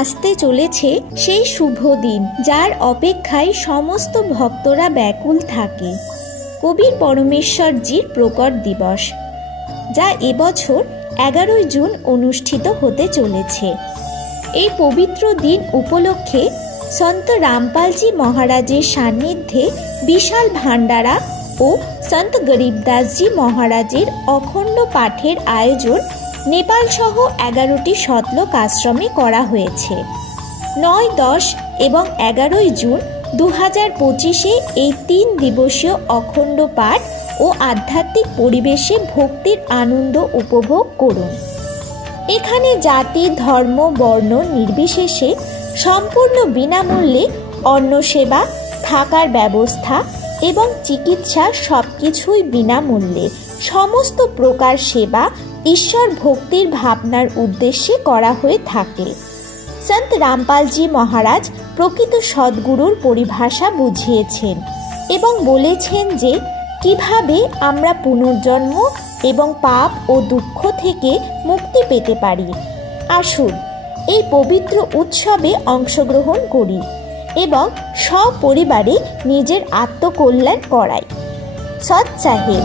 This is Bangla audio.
আসতে চলেছে সেই শুভ দিন, যার অপেক্ষায় সমস্ত ভক্তরা ব্যাকুল থাকে। কবির পরমেশ্বরজির প্রকট দিবস, যা এবছর 11 জুন অনুষ্ঠিত হতে চলেছে। এই পবিত্র দিন উপলক্ষে সন্ত রামপালজি মহারাজের সান্নিধ্যে বিশাল ভান্ডারা ও সন্ত গরিবদাসজি মহারাজের অখণ্ড পাঠের আয়োজন নেপাল সহ 11টি সতলোক আশ্রমে করা হয়েছে। 9, 10 এবং 11 জুন 2025 এই 3 দিবসীয় অখণ্ড পাঠ ও আধ্যাত্মিক পরিবেশে ভক্তির আনন্দ উপভোগ করুন। এখানে জাতি, ধর্ম, বর্ণ নির্বিশেষে সম্পূর্ণ বিনামূল্যে অন্নসেবা, থাকার ব্যবস্থা এবং চিকিৎসা সবকিছুই বিনামূল্যে। সমস্ত প্রকার সেবা ঈশ্বর ভক্তির ভাবনার উদ্দেশ্যে করা হয়ে থাকে। সন্ত রামপালজি মহারাজ প্রকৃত সদ্গুরুর পরিভাষা বুঝিয়েছেন এবং বলেছেন যে কিভাবে আমরা পুনর্জন্ম এবং পাপ ও দুঃখ থেকে মুক্তি পেতে পারি। আসুন এই পবিত্র উৎসবে অংশগ্রহণ করি এবং সপরিবারে নিজের আত্মকল্যাণ করাই। সৎ সাহেব।